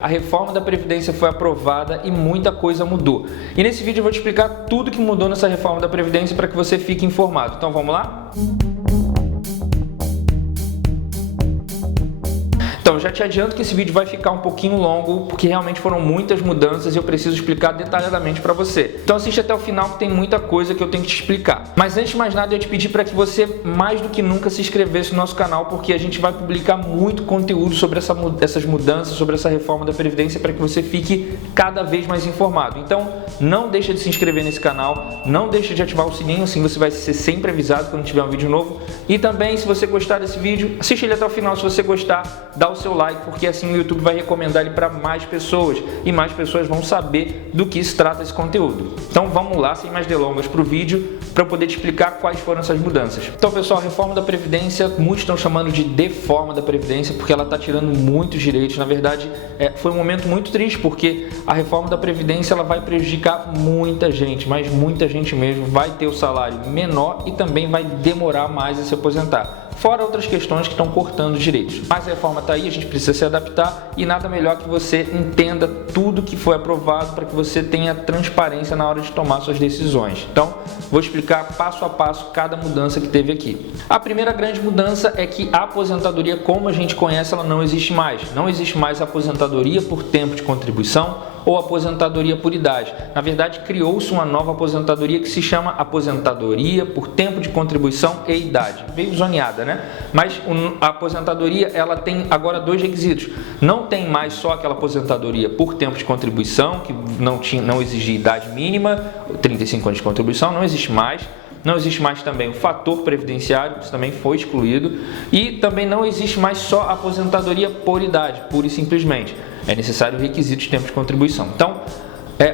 A reforma da Previdência foi aprovada e muita coisa mudou. E nesse vídeo eu vou te explicar tudo que mudou nessa reforma da Previdência para que você fique informado. Então vamos lá? Então, já te adianto que esse vídeo vai ficar um pouquinho longo, porque realmente foram muitas mudanças e eu preciso explicar detalhadamente para você. Então assiste até o final que tem muita coisa que eu tenho que te explicar. Mas antes de mais nada, eu ia te pedir para que você, mais do que nunca, se inscrevesse no nosso canal, porque a gente vai publicar muito conteúdo sobre essas mudanças, sobre essa reforma da Previdência, para que você fique cada vez mais informado. Então, não deixa de se inscrever nesse canal, não deixa de ativar o sininho, assim você vai ser sempre avisado quando tiver um vídeo novo. E também, se você gostar desse vídeo, assiste ele até o final. Se você gostar, dá o seu like, porque assim o YouTube vai recomendar ele para mais pessoas e mais pessoas vão saber do que se trata esse conteúdo. Então vamos lá, sem mais delongas, para o vídeo, para eu poder te explicar quais foram essas mudanças. Então pessoal, a reforma da Previdência, muitos estão chamando de deforma da Previdência, porque ela está tirando muitos direitos. Na verdade, foi um momento muito triste, porque a reforma da Previdência ela vai prejudicar muita gente, mas muita gente mesmo vai ter o salário menor e também vai demorar mais a se aposentar. Fora outras questões que estão cortando direitos. Mas a reforma está aí, a gente precisa se adaptar e nada melhor que você entenda tudo que foi aprovado para que você tenha transparência na hora de tomar suas decisões. Então, vou explicar passo a passo cada mudança que teve aqui. A primeira grande mudança é que a aposentadoria, como a gente conhece, ela não existe mais. Não existe mais aposentadoria por tempo de contribuição ou aposentadoria por idade. Na verdade, criou-se uma nova aposentadoria que se chama aposentadoria por tempo de contribuição e idade. Veio zoneada, né? Mas a aposentadoria, ela tem agora dois requisitos. Não tem mais só aquela aposentadoria por tempo de contribuição, que não exigia idade mínima, 35 anos de contribuição, não existe mais. Não existe mais também o fator previdenciário, isso também foi excluído. E também não existe mais só a aposentadoria por idade, pura e simplesmente. É necessário o requisito de tempo de contribuição. Então,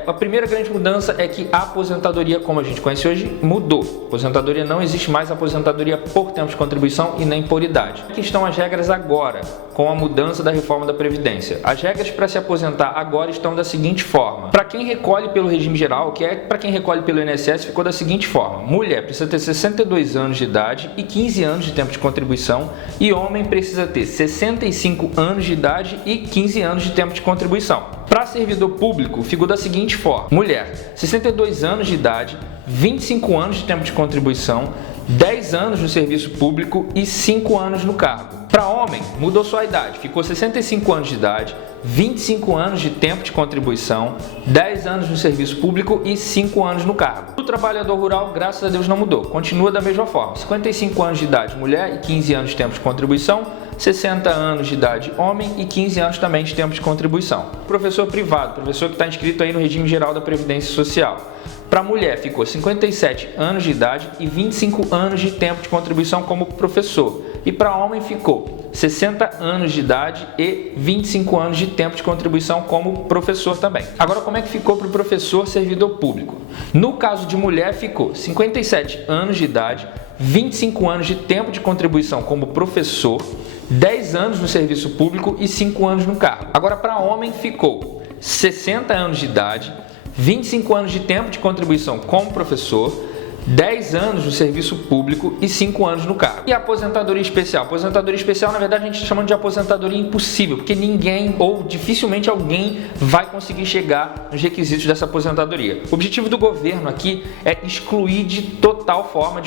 a primeira grande mudança é que a aposentadoria, como a gente conhece hoje, mudou. Aposentadoria não existe mais aposentadoria por tempo de contribuição e nem por idade. Aqui estão as regras agora, com a mudança da reforma da Previdência. As regras para se aposentar agora estão da seguinte forma. Para quem recolhe pelo regime geral, que é para quem recolhe pelo INSS, ficou da seguinte forma. Mulher precisa ter 62 anos de idade e 15 anos de tempo de contribuição e homem precisa ter 65 anos de idade e 15 anos de tempo de contribuição. Para servidor público, ficou da seguinte forma. Mulher, 62 anos de idade, 25 anos de tempo de contribuição, 10 anos no serviço público e 5 anos no cargo. Para homem, mudou só a idade, ficou 65 anos de idade, 25 anos de tempo de contribuição, 10 anos no serviço público e 5 anos no cargo. O trabalhador rural, graças a Deus, não mudou, continua da mesma forma. 55 anos de idade, mulher, e 15 anos de tempo de contribuição, 60 anos de idade, homem, e 15 anos também de tempo de contribuição. Professor privado, professor que está inscrito aí no regime geral da Previdência Social. Para mulher, ficou 57 anos de idade e 25 anos de tempo de contribuição como professor. E para homem, ficou 60 anos de idade e 25 anos de tempo de contribuição como professor também. Agora, como é que ficou para o professor servidor público? No caso de mulher, ficou 57 anos de idade, 25 anos de tempo de contribuição como professor, 10 anos no serviço público e 5 anos no cargo. Agora, para homem, ficou 60 anos de idade, 25 anos de tempo de contribuição como professor, 10 anos no serviço público e 5 anos no cargo. E a aposentadoria especial? Aposentadoria especial, na verdade, a gente chama de aposentadoria impossível, porque ninguém ou dificilmente alguém vai conseguir chegar nos requisitos dessa aposentadoria. O objetivo do governo aqui é excluir de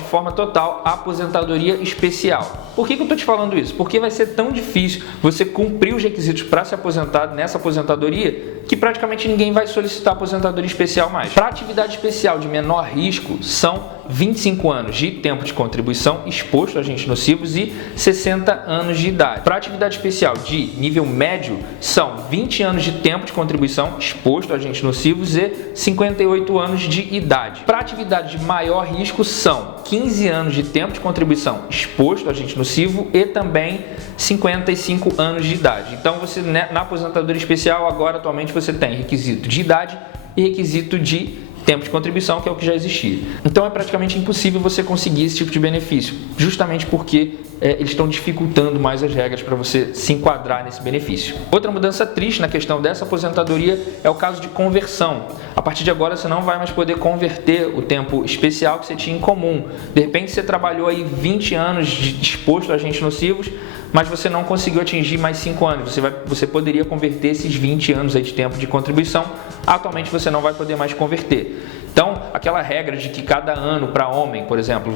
forma total, a aposentadoria especial. Por que eu estou te falando isso? Porque vai ser tão difícil você cumprir os requisitos para se aposentar nessa aposentadoria que praticamente ninguém vai solicitar aposentadoria especial mais. Para atividade especial de menor risco, são 25 anos de tempo de contribuição exposto a agentes nocivos e 60 anos de idade. Para atividade especial de nível médio, são 20 anos de tempo de contribuição exposto a agentes nocivos e 58 anos de idade. Para atividade de maior risco, são 15 anos de tempo de contribuição exposto a agente nocivo e também 55 anos de idade. Então, você na aposentadoria especial, agora atualmente você tem requisito de idade e requisito de tempo de contribuição, que é o que já existia. Então é praticamente impossível você conseguir esse tipo de benefício, justamente porque eles estão dificultando mais as regras para você se enquadrar nesse benefício. Outra mudança triste na questão dessa aposentadoria é o caso de conversão. A partir de agora você não vai mais poder converter o tempo especial que você tinha em comum. De repente você trabalhou aí 20 anos exposto a agentes nocivos, mas você não conseguiu atingir mais 5 anos. Você poderia converter esses 20 anos aí de tempo de contribuição. Atualmente você não vai poder mais converter. Então, aquela regra de que cada ano para homem, por exemplo,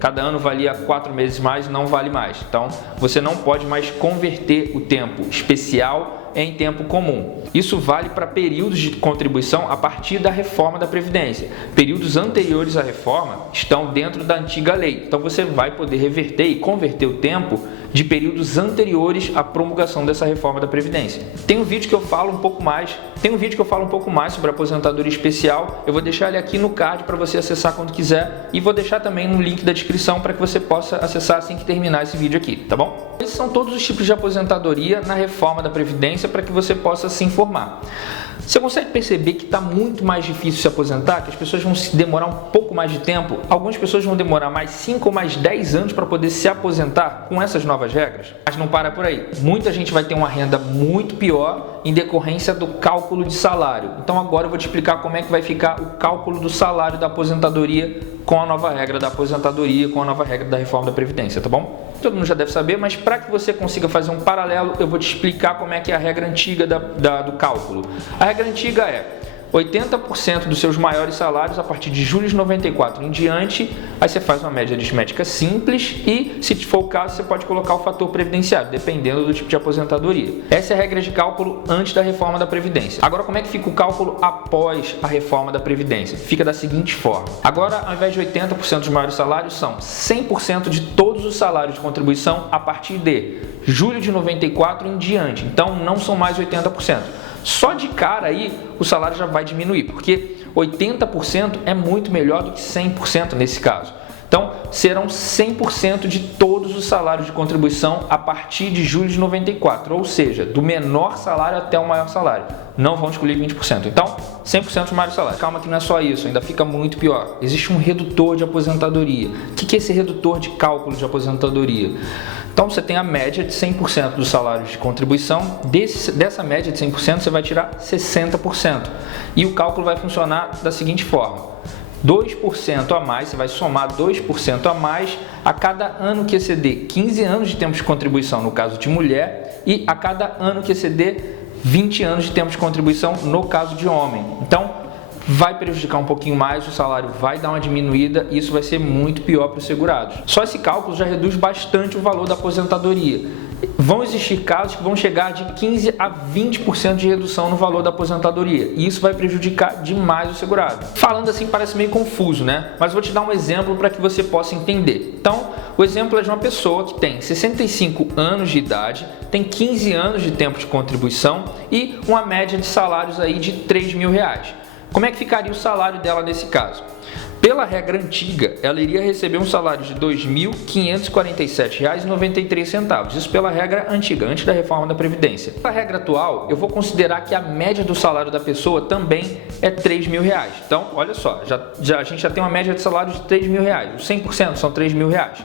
cada ano valia 4 meses mais, não vale mais. Então, você não pode mais converter o tempo especial em tempo comum. Isso vale para períodos de contribuição a partir da reforma da Previdência. Períodos anteriores à reforma estão dentro da antiga lei. Então, você vai poder reverter e converter o tempo de períodos anteriores à promulgação dessa reforma da Previdência. Tem um vídeo que eu falo um pouco mais sobre a aposentadoria especial. Eu vou deixar ele aqui no card para você acessar quando quiser e vou deixar também no link da descrição para que você possa acessar assim que terminar esse vídeo aqui, tá bom? Esses são todos os tipos de aposentadoria na reforma da Previdência para que você possa se informar. Você consegue perceber que está muito mais difícil se aposentar, que as pessoas vão se demorar um pouco mais de tempo? Algumas pessoas vão demorar mais 5 ou mais 10 anos para poder se aposentar com essas novas regras. Mas não para por aí. Muita gente vai ter uma renda muito pior em decorrência do cálculo de salário. Então agora eu vou te explicar como é que vai ficar o cálculo do salário da aposentadoria com a nova regra da aposentadoria, com a nova regra da reforma da Previdência, tá bom? Todo mundo já deve saber, mas para que você consiga fazer um paralelo, eu vou te explicar como é que é a regra antiga do cálculo. A regra antiga é 80% dos seus maiores salários a partir de julho de 94 em diante, aí você faz uma média aritmética simples e, se for o caso, você pode colocar o fator previdenciário, dependendo do tipo de aposentadoria. Essa é a regra de cálculo antes da reforma da Previdência. Agora, como é que fica o cálculo após a reforma da Previdência? Fica da seguinte forma. Agora, ao invés de 80% dos maiores salários, são 100% de todos os salários de contribuição a partir de julho de 94 em diante. Então, não são mais 80%. Só de cara aí o salário já vai diminuir, porque 80% é muito melhor do que 100% nesse caso. Então, serão 100% de todos os salários de contribuição a partir de julho de 94, ou seja, do menor salário até o maior salário. Não vão excluir 20%. Então, 100% do maior salário. Calma que não é só isso, ainda fica muito pior. Existe um redutor de aposentadoria. O que é esse redutor de cálculo de aposentadoria? Então, você tem a média de 100% dos salários de contribuição. Dessa média de 100%, você vai tirar 60%. E o cálculo vai funcionar da seguinte forma. 2% a mais, você vai somar 2% a mais a cada ano que exceder 15 anos de tempo de contribuição, no caso de mulher, e a cada ano que exceder 20 anos de tempo de contribuição, no caso de homem. Então, vai prejudicar um pouquinho mais, o salário vai dar uma diminuída e isso vai ser muito pior para os segurados. Só esse cálculo já reduz bastante o valor da aposentadoria. Vão existir casos que vão chegar de 15% a 20% de redução no valor da aposentadoria e isso vai prejudicar demais o segurado. Falando assim parece meio confuso, né? Mas vou te dar um exemplo para que você possa entender. Então, o exemplo é de uma pessoa que tem 65 anos de idade, tem 15 anos de tempo de contribuição e uma média de salários aí de R$3.000. Como é que ficaria o salário dela nesse caso? Pela regra antiga, ela iria receber um salário de R$ 2.547,93. Isso pela regra antiga, antes da reforma da Previdência. Pela regra atual, eu vou considerar que a média do salário da pessoa também é R$3.000. Então, olha só, a gente já tem uma média de salário de R$3.000. Os 100% são R$3.000.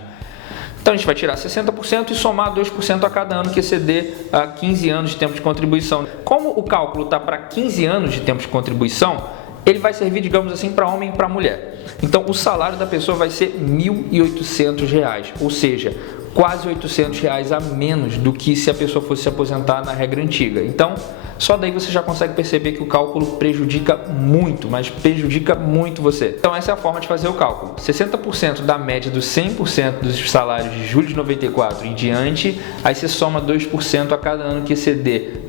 Então a gente vai tirar 60% e somar 2% a cada ano que exceder a 15 anos de tempo de contribuição. Como o cálculo está para 15 anos de tempo de contribuição, ele vai servir, digamos assim, para homem e para mulher. Então o salário da pessoa vai ser R$1.800, ou seja, quase R$800 a menos do que se a pessoa fosse se aposentar na regra antiga. Então, só daí você já consegue perceber que o cálculo prejudica muito, mas prejudica muito você. Então essa é a forma de fazer o cálculo. 60% da média dos 100% dos salários de julho de 94 em diante, aí você soma 2% a cada ano que exceder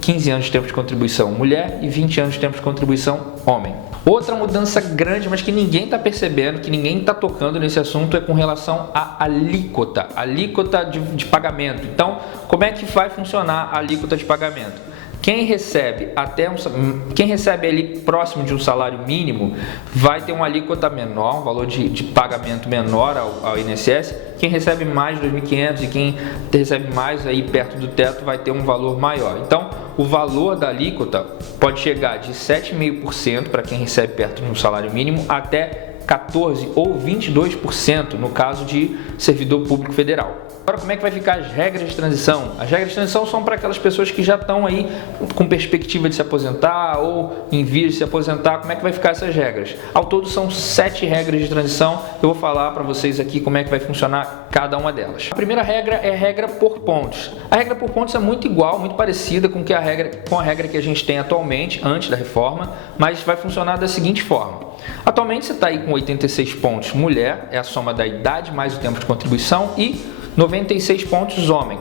15 anos de tempo de contribuição mulher e 20 anos de tempo de contribuição homem. Outra mudança grande, mas que ninguém está percebendo, que ninguém está tocando nesse assunto, é com relação à alíquota de pagamento. Então, como é que vai funcionar a alíquota de pagamento? Quem recebe ali próximo de um salário mínimo vai ter uma alíquota menor, um valor de pagamento menor ao INSS. Quem recebe mais de 2.500 e quem recebe mais aí perto do teto vai ter um valor maior. Então, o valor da alíquota pode chegar de 7,5% para quem recebe perto de um salário mínimo até 14% ou 22% no caso de servidor público federal. Agora, como é que vai ficar as regras de transição? As regras de transição são para aquelas pessoas que já estão aí com perspectiva de se aposentar ou em vias de se aposentar. Como é que vai ficar essas regras? Ao todo são 7 regras de transição. Eu vou falar para vocês aqui como é que vai funcionar cada uma delas. A primeira regra é a regra por pontos. A regra por pontos é muito igual, muito parecida com a regra que a gente tem atualmente, antes da reforma, mas vai funcionar da seguinte forma. Atualmente você está aí com 86 pontos mulher, é a soma da idade mais o tempo de contribuição, e 96 pontos homem.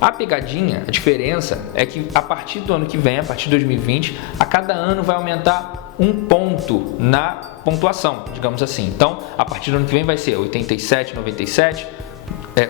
A pegadinha, a diferença é que a partir do ano que vem, a partir de 2020, a cada ano vai aumentar um ponto na pontuação, digamos assim. Então, a partir do ano que vem vai ser 87, 97,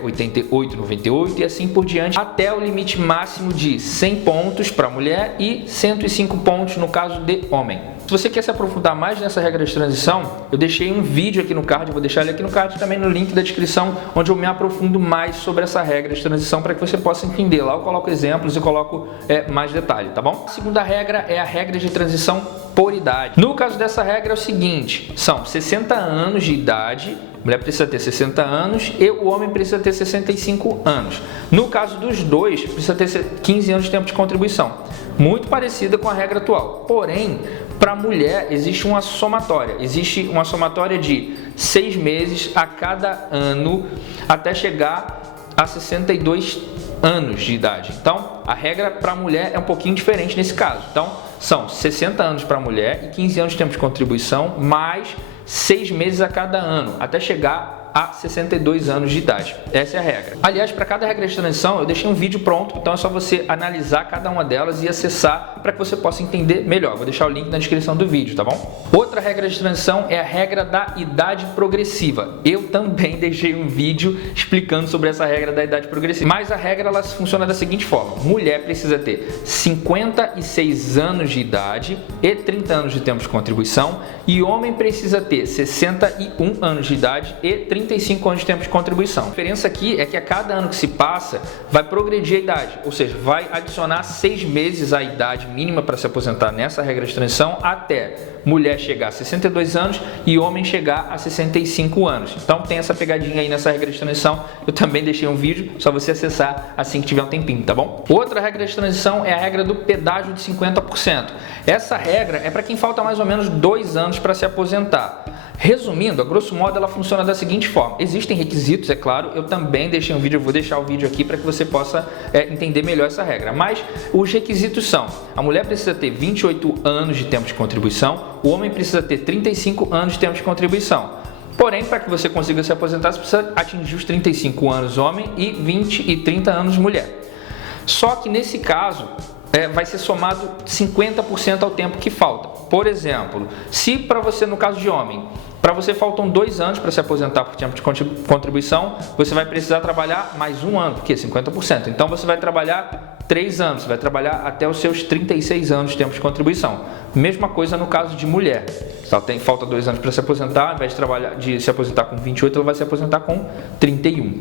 88, 98 e assim por diante, até o limite máximo de 100 pontos para mulher e 105 pontos no caso de homem. Se você quer se aprofundar mais nessa regra de transição, eu deixei um vídeo aqui no card, vou deixar ele aqui no card e também no link da descrição, onde eu me aprofundo mais sobre essa regra de transição para que você possa entender. Lá eu coloco exemplos e coloco mais detalhe, tá bom? A segunda regra é a regra de transição por idade. No caso dessa regra é o seguinte, são 60 anos de idade, a mulher precisa ter 60 anos e o homem precisa ter 65 anos. No caso dos dois, precisa ter 15 anos de tempo de contribuição. Muito parecida com a regra atual. Porém, para a mulher existe uma somatória. Existe uma somatória de 6 meses a cada ano até chegar a 62 anos de idade. Então, a regra para a mulher é um pouquinho diferente nesse caso. Então, são 60 anos para a mulher e 15 anos de tempo de contribuição, mais 6 meses a cada ano, até chegar a 62 anos de idade. Essa é a regra. Aliás, para cada regra de transição, eu deixei um vídeo pronto, então é só você analisar cada uma delas e acessar para que você possa entender melhor. Vou deixar o link na descrição do vídeo, tá bom? Outra regra de transição é a regra da idade progressiva. Eu também deixei um vídeo explicando sobre essa regra da idade progressiva. Mas a regra ela funciona da seguinte forma. Mulher precisa ter 56 anos de idade e 30 anos de tempo de contribuição e homem precisa ter 61 anos de idade e 35 anos de tempo de contribuição. A diferença aqui é que a cada ano que se passa vai progredir a idade, ou seja, vai adicionar 6 meses à idade mínima para se aposentar nessa regra de transição até mulher chegar a 62 anos e homem chegar a 65 anos. Então tem essa pegadinha aí nessa regra de transição. Eu também deixei um vídeo, só você acessar assim que tiver um tempinho, tá bom? Outra regra de transição é a regra do pedágio de 50%. Essa regra é para quem falta mais ou menos 2 anos para se aposentar. Resumindo, a grosso modo ela funciona da seguinte forma. Existem requisitos, é claro, eu também deixei um vídeo, eu vou deixar o vídeo aqui para que você possa entender melhor essa regra. Mas os requisitos são, a mulher precisa ter 28 anos de tempo de contribuição, o homem precisa ter 35 anos de tempo de contribuição. Porém, para que você consiga se aposentar, você precisa atingir os 35 anos homem e 20 e 30 anos mulher. Só que nesse caso, vai ser somado 50% ao tempo que falta. Por exemplo, se para você, no caso de homem, para você faltam 2 anos para se aposentar por tempo de contribuição, você vai precisar trabalhar mais 1 ano, porque é 50%. Então você vai trabalhar 3 anos, você vai trabalhar até os seus 36 anos de tempo de contribuição. Mesma coisa no caso de mulher. Se ela falta 2 anos para se aposentar, ao invés de se aposentar com 28, ela vai se aposentar com 31.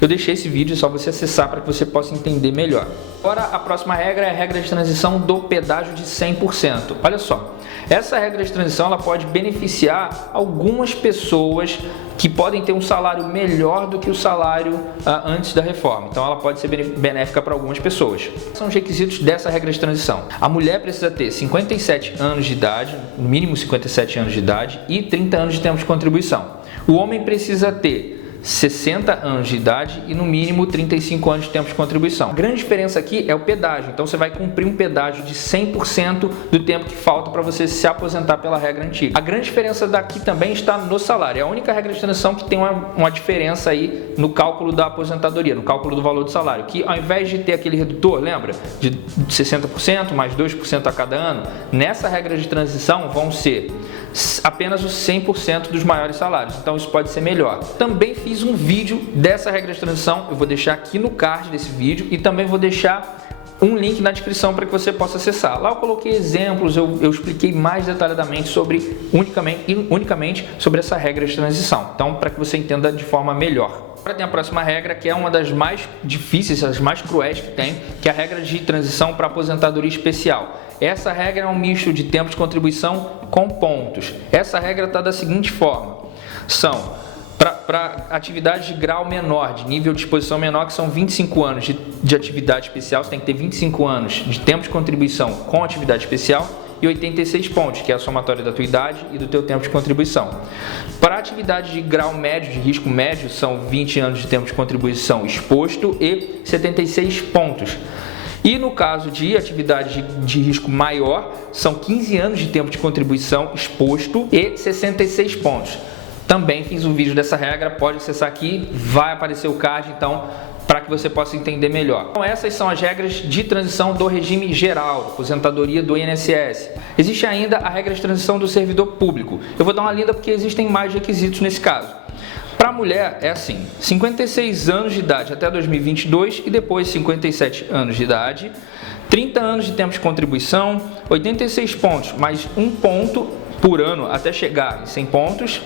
Eu deixei esse vídeo, só você acessar para que você possa entender melhor. Agora a próxima regra é a regra de transição do pedágio de 100%. Olha só, essa regra de transição ela pode beneficiar algumas pessoas que podem ter um salário melhor do que o salário antes da reforma. Então ela pode ser benéfica para algumas pessoas. São os requisitos dessa regra de transição. A mulher precisa ter 57 anos de idade, no mínimo 57 anos de idade e 30 anos de tempo de contribuição. O homem precisa ter 60 anos de idade e no mínimo 35 anos de tempo de contribuição. A grande diferença aqui é o pedágio, então você vai cumprir um pedágio de 100% do tempo que falta para você se aposentar pela regra antiga. A grande diferença daqui também está no salário, é a única regra de transição que tem uma diferença aí no cálculo da aposentadoria, no cálculo do valor do salário, que ao invés de ter aquele redutor, lembra? De 60% mais 2% a cada ano, nessa regra de transição vão ser apenas os 100% dos maiores salários, então isso pode ser melhor. Também fiz um vídeo dessa regra de transição, eu vou deixar aqui no card desse vídeo e também vou deixar um link na descrição para que você possa acessar. Lá eu coloquei exemplos, eu expliquei mais detalhadamente sobre unicamente sobre essa regra de transição, então para que você entenda de forma melhor. Agora tem a próxima regra, que é uma das mais difíceis, as mais cruéis que tem, que é a regra de transição para aposentadoria especial. Essa regra é um misto de tempo de contribuição com pontos. Essa regra está da seguinte forma: são Para atividades de grau menor, de nível de exposição menor, que são 25 anos de atividade especial, você tem que ter 25 anos de tempo de contribuição com atividade especial e 86 pontos, que é a somatória da tua idade e do teu tempo de contribuição. Para atividade de grau médio, de risco médio, são 20 anos de tempo de contribuição exposto e 76 pontos. E no caso de atividade de risco maior, são 15 anos de tempo de contribuição exposto e 66 pontos. Também fiz um vídeo dessa regra, pode acessar aqui, vai aparecer o card, então, para que você possa entender melhor. Então, essas são as regras de transição do regime geral, aposentadoria do INSS. Existe ainda a regra de transição do servidor público. Eu vou dar uma lida porque existem mais requisitos nesse caso. Para a mulher é assim, 56 anos de idade até 2022 e depois 57 anos de idade, 30 anos de tempo de contribuição, 86 pontos, mais 1 ponto por ano até chegar em 100 pontos,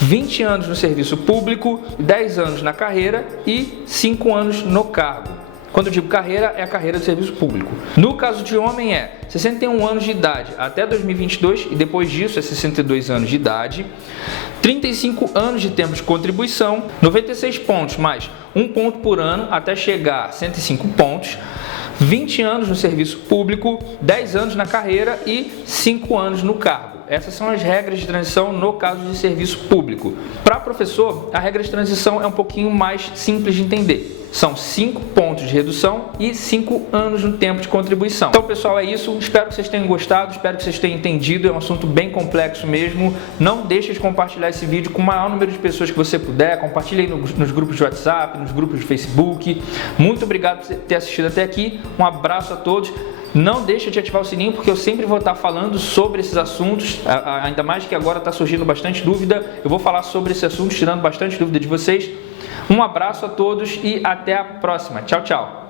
20 anos no serviço público, 10 anos na carreira e 5 anos no cargo. Quando eu digo carreira, é a carreira do serviço público. No caso de homem é 61 anos de idade até 2022 e depois disso é 62 anos de idade, 35 anos de tempo de contribuição, 96 pontos mais 1 ponto por ano até chegar a 105 pontos, 20 anos no serviço público, 10 anos na carreira e 5 anos no cargo. Essas são as regras de transição no caso de serviço público. Para professor, a regra de transição é um pouquinho mais simples de entender. São 5 pontos de redução e 5 anos no tempo de contribuição. Então, pessoal, é isso. Espero que vocês tenham gostado, espero que vocês tenham entendido. É um assunto bem complexo mesmo. Não deixe de compartilhar esse vídeo com o maior número de pessoas que você puder. Compartilhe aí nos grupos de WhatsApp, nos grupos de Facebook. Muito obrigado por ter assistido até aqui. Um abraço a todos. Não deixe de ativar o sininho, porque eu sempre vou estar falando sobre esses assuntos, ainda mais que agora está surgindo bastante dúvida. Eu vou falar sobre esse assunto, tirando bastante dúvida de vocês. Um abraço a todos e até a próxima. Tchau, tchau.